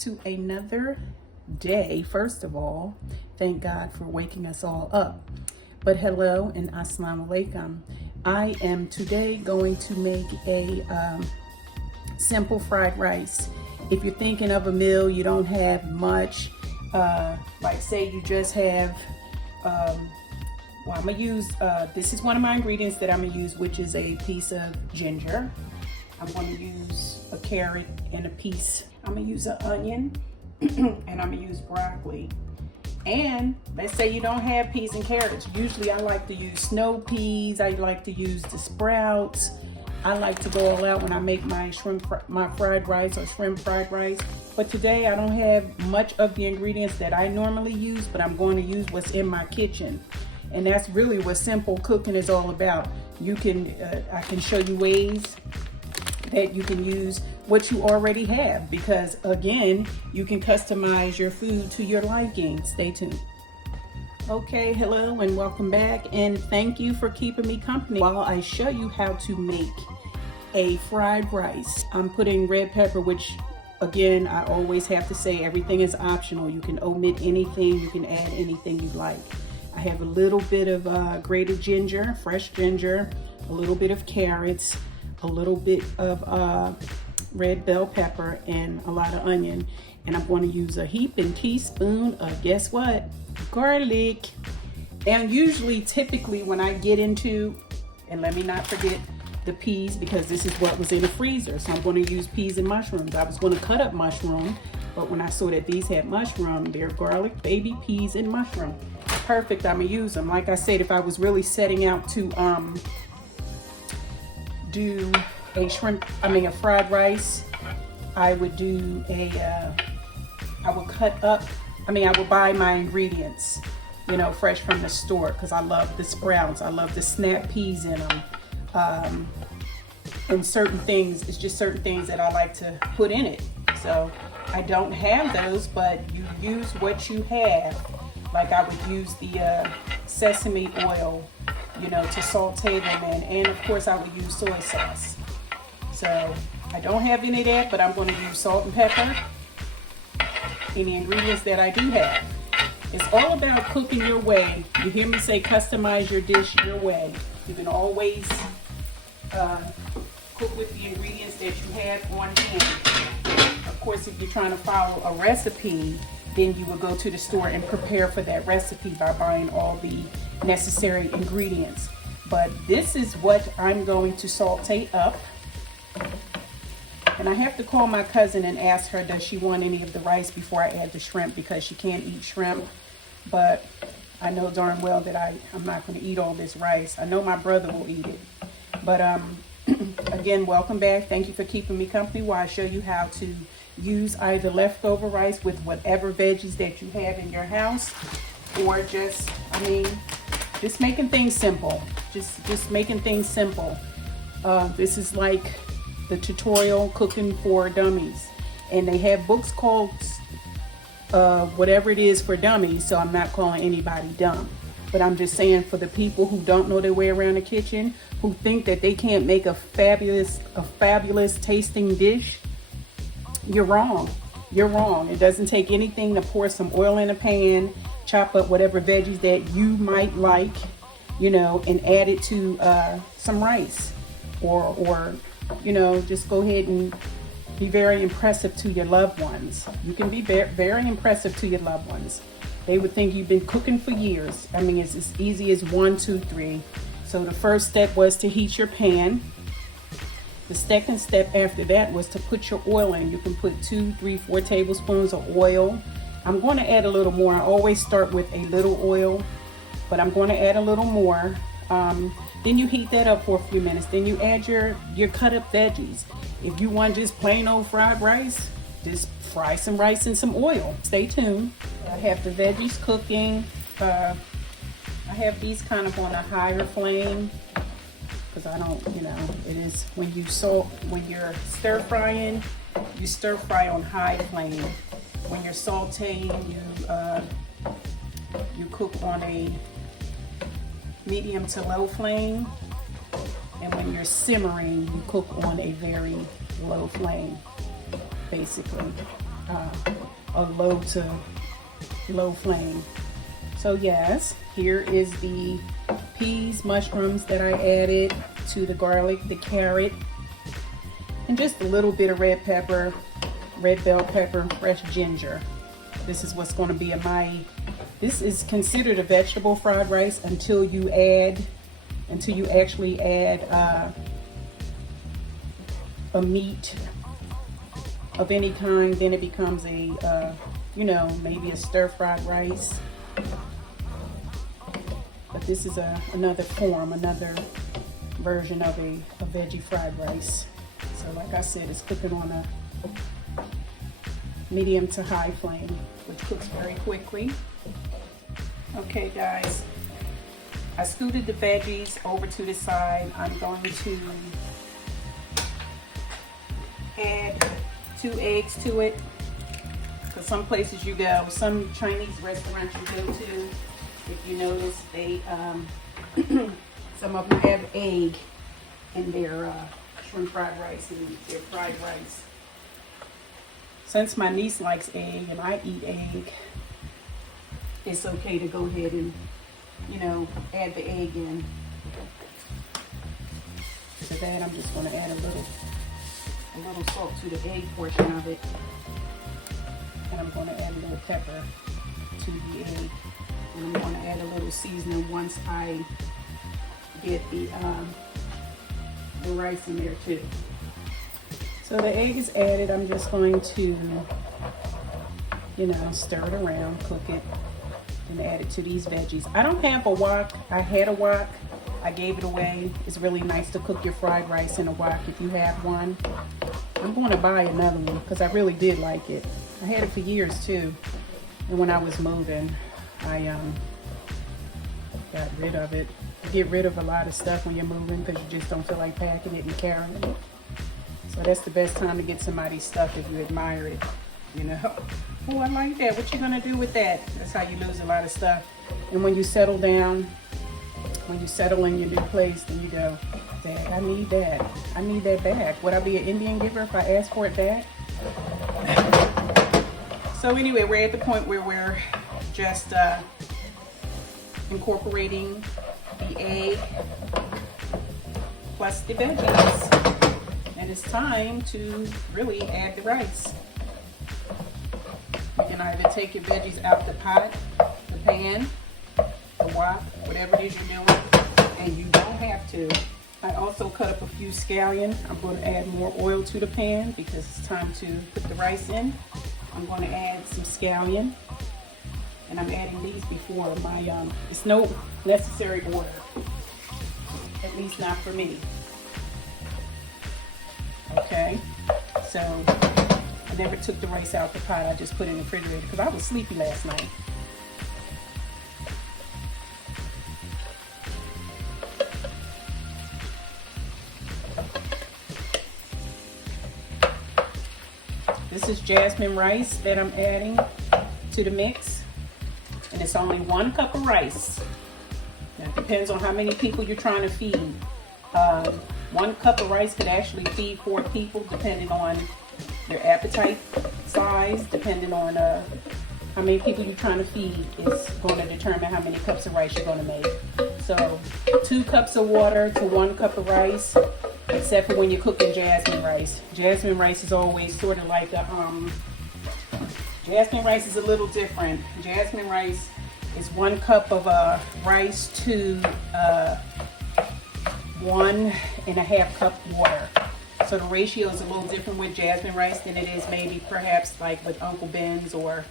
to another day. First of all, thank God for waking us all up. But hello and assalamu alaikum. I am today going to make a simple fried rice. If you're thinking of a meal, you don't have much, like say you just have, well, I'm gonna use, this is one of my ingredients that I'm gonna use, which is a piece of ginger. I'm gonna use a carrot and a piece. I'm gonna use an onion and I'm gonna use broccoli. And let's say you don't have peas and carrots. Usually I like to use snow peas. I like to use the sprouts. I like to go all out when I make my my fried rice or shrimp fried rice. But today I don't have much of the ingredients that I normally use, but I'm going to use what's in my kitchen. And that's really what simple cooking is all about. You can, I can show you ways that you can use what you already have, because again, you can customize your food to your liking. Stay tuned. Okay, hello and welcome back, and thank you for keeping me company while I show you how to make a fried rice. I'm putting red pepper, which again, I always have to say everything is optional. You can omit anything, you can add anything you like. I have a little bit of grated ginger, fresh ginger, a little bit of carrots, a little bit of red bell pepper, and a lot of onion. And I'm going to use a heaping teaspoon of, guess what? Garlic. And usually, typically when I get into, and let me not forget the peas, because this is what was in the freezer. So I'm going to use peas and mushrooms. I was going to cut up mushroom, but when I saw that these had mushroom, they're garlic, baby peas, and mushroom. Perfect, I'm gonna use them. Like I said, if I was really setting out to do a fried rice, I would do I would buy my ingredients, you know, fresh from the store, because I love the sprouts, I love the snap peas in them, and certain things, it's just certain things that I like to put in it. So I don't have those, but you use what you have. Like I would use the sesame oil, you know, to saute them in, and of course I would use soy sauce. So I don't have any of that, but I'm going to use salt and pepper, any ingredients that I do have. It's all about cooking your way. You hear me say customize your dish your way. You can always cook with the ingredients that you have on hand. Of course, if you're trying to follow a recipe, then you will go to the store and prepare for that recipe by buying all the necessary ingredients. But this is what I'm going to saute up. And I have to call my cousin and ask her, does she want any of the rice before I add the shrimp, because she can't eat shrimp. But I know darn well that I'm not going to eat all this rice. I know my brother will eat it. But again, welcome back. Thank you for keeping me company while I show you how to use either leftover rice with whatever veggies that you have in your house, or just making things simple. Just making things simple. This is like the tutorial cooking for dummies, and they have books called whatever it is for dummies, so I'm not calling anybody dumb. But I'm just saying, for the people who don't know their way around the kitchen, who think that they can't make a fabulous tasting dish, you're wrong. You're wrong. It doesn't take anything to pour some oil in a pan, chop up whatever veggies that you might like, you know, and add it to some rice, or you know, just go ahead and be very impressive to your loved ones. You can be very impressive to your loved ones. They would think you've been cooking for years. I mean, it's as easy as 1, 2, 3. So the first step was to heat your pan. The second step after that was to put your oil in. You can put 2, 3, 4 tablespoons of oil. I'm going to add a little more. I always start with a little oil, but I'm going to add a little more. Then you heat that up for a few minutes. Then you add your cut up veggies. If you want just plain old fried rice, just fry some rice in some oil. Stay tuned. I have the veggies cooking. I have these kind of on a higher flame, because I don't, you know, it is when you're stir frying, you stir fry on high flame. When you're sauteing, you cook on a medium to low flame, and when you're simmering, you cook on a very low flame, basically. a low to low flame. So yes, here is the peas, mushrooms that I added to the garlic, the carrot, and just a little bit of red pepper, red bell pepper, and fresh ginger. This is what's going to be in my, this is considered a vegetable fried rice until you actually add a meat of any kind. Then it becomes a, you know, maybe a stir-fried rice. But this is another form, another version of a veggie fried rice. So like I said, it's cooking on a medium to high flame, which cooks very quickly. Okay guys, I scooted the veggies over to the side. I'm going to add 2 eggs to it, because some places you go, some Chinese restaurants you go to, if you notice, they some of them have egg in their shrimp fried rice and their fried rice. Since my niece likes egg and I eat egg, it's okay to go ahead and, you know, add the egg in. To that, I'm just going to add a little salt to the egg portion of it, and I'm going to add a little pepper to the egg, and I'm going to add a little seasoning once I get the rice in there too. So the egg is added. I'm just going to, you know, stir it around, cook it, and add it to these veggies. I don't have a wok. I had a wok. I gave it away. It's really nice to cook your fried rice in a wok if you have one. I'm going to buy another one because I really did like it. I had it for years too. And when I was moving, I got rid of it. You get rid of a lot of stuff when you're moving because you just don't feel like packing it and carrying it. So that's the best time to get somebody's stuff if you admire it, you know. Oh, I like that. What you gonna do with that? That's how you lose a lot of stuff. And when you settle down, when you settle in your new place, then you go, Dad, I need that. I need that back. Would I be an Indian giver if I asked for it back? So anyway, we're at the point where we're just incorporating the egg plus the veggies. And it's time to really add the rice. You can either take your veggies out the pot, the pan, the wok, whatever it is you're doing, and you don't have to. I also cut up a few scallion. I'm going to add more oil to the pan because it's time to put the rice in. I'm going to add some scallion, and I'm adding these before my, it's no necessary order, at least not for me. Okay, so I never took the rice out the pot. I just put it in the refrigerator because I was sleepy last night. This is jasmine rice that I'm adding to the mix, and it's only 1 cup of rice. Now, it depends on how many people you're trying to feed. 1 cup of rice could actually feed 4 people, depending on your appetite size, depending on how many people you're trying to feed is going to determine how many cups of rice you're going to make. So 2 cups of water to 1 cup of rice, except for when you're cooking jasmine rice. Jasmine rice is always sort of like a, jasmine rice is a little different. Jasmine rice is 1 cup of rice to 1.5 cup water. So the ratio is a little different with jasmine rice than it is maybe perhaps like with Uncle Ben's, or,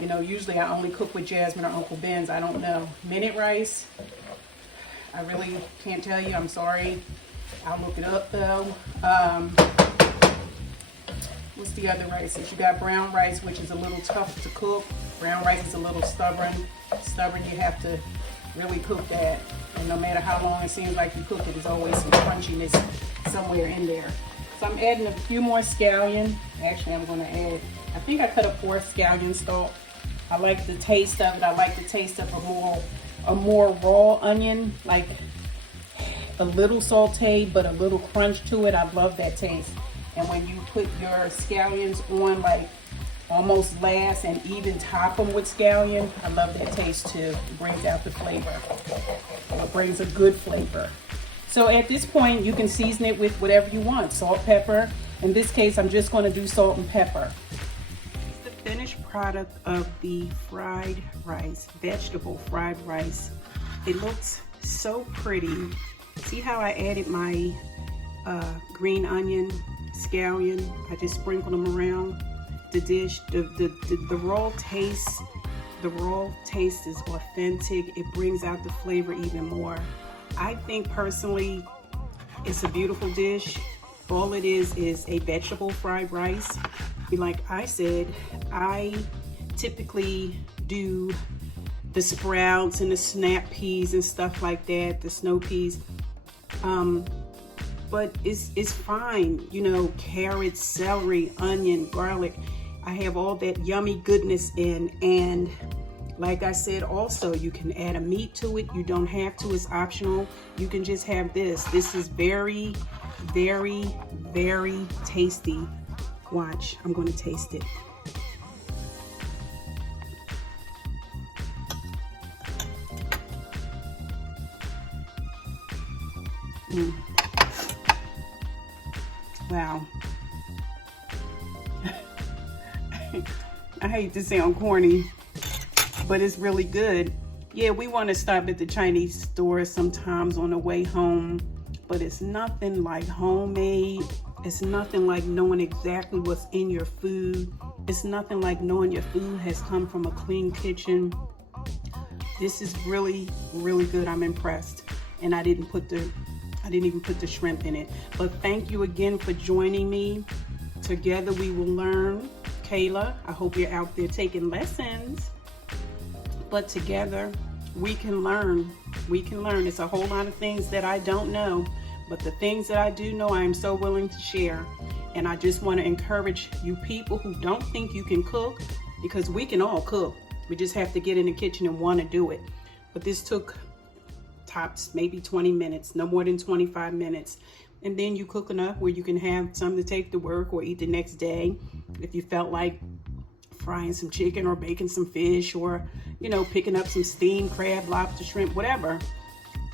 you know, usually I only cook with jasmine or Uncle Ben's. I don't know. Minute rice, I really can't tell you. I'm sorry. I'll look it up though. What's the other rices? You got brown rice, which is a little tough to cook. Brown rice is a little stubborn. You have to really cook that. And no matter how long it seems like you cook it, there's always some crunchiness somewhere in there. So I'm adding a few more scallion. Actually, I'm going to add, I think I cut up 4 scallion stalk. I like the taste of it. I like the taste of a more raw onion, like a little sauteed but a little crunch to it. I love that taste. And when you put your scallions on like almost last and even top them with scallion. I love that taste too. It brings out the flavor. It brings a good flavor. So at this point, you can season it with whatever you want. Salt, pepper. In this case, I'm just going to do salt and pepper. The finished product of the fried rice, vegetable fried rice. It looks so pretty. See how I added my green onion, scallion? I just sprinkled them around the dish. The raw taste, is authentic. It brings out the flavor even more. I think personally, it's a beautiful dish. All it is a vegetable fried rice. Like I said, I typically do the sprouts and the snap peas and stuff like that, the snow peas. But it's fine, you know, carrots, celery, onion, garlic. I have all that yummy goodness in, and like I said, also you can add a meat to it. You don't have to, it's optional. You can just have this. This is very, very, very tasty. Watch, I'm going to taste it. Wow. I hate to sound corny, but it's really good. Yeah, we want to stop at the Chinese store sometimes on the way home, but it's nothing like homemade. It's nothing like knowing exactly what's in your food. It's nothing like knowing your food has come from a clean kitchen. This is really, really good. I'm impressed. And I didn't even put the shrimp in it. But thank you again for joining me. Together we will learn. Kayla, I hope you're out there taking lessons. But together we can learn. We can learn. It's a whole lot of things that I don't know. But the things that I do know, I am so willing to share. And I just want to encourage you people who don't think you can cook, because we can all cook. We just have to get in the kitchen and want to do it. But this took tops maybe 20 minutes, no more than 25 minutes. And then you cook enough where you can have some to take to work or eat the next day. If you felt like frying some chicken or baking some fish, or, you know, picking up some steamed crab, lobster, shrimp, whatever,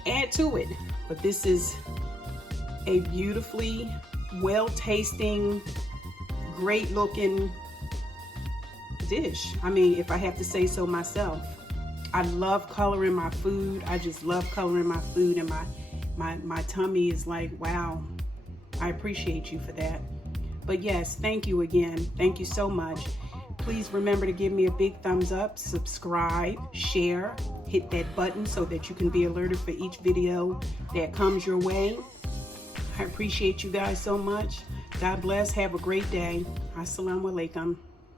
add to it. But this is a beautifully well-tasting, great-looking dish. I mean, if I have to say so myself. I love coloring my food. I just love coloring my food, and my tummy is like, wow, I appreciate you for that. But yes, thank you again. Thank you so much. Please remember to give me a big thumbs up, subscribe, share, hit that button so that you can be alerted for each video that comes your way. I appreciate you guys so much. God bless. Have a great day. Assalamu alaikum.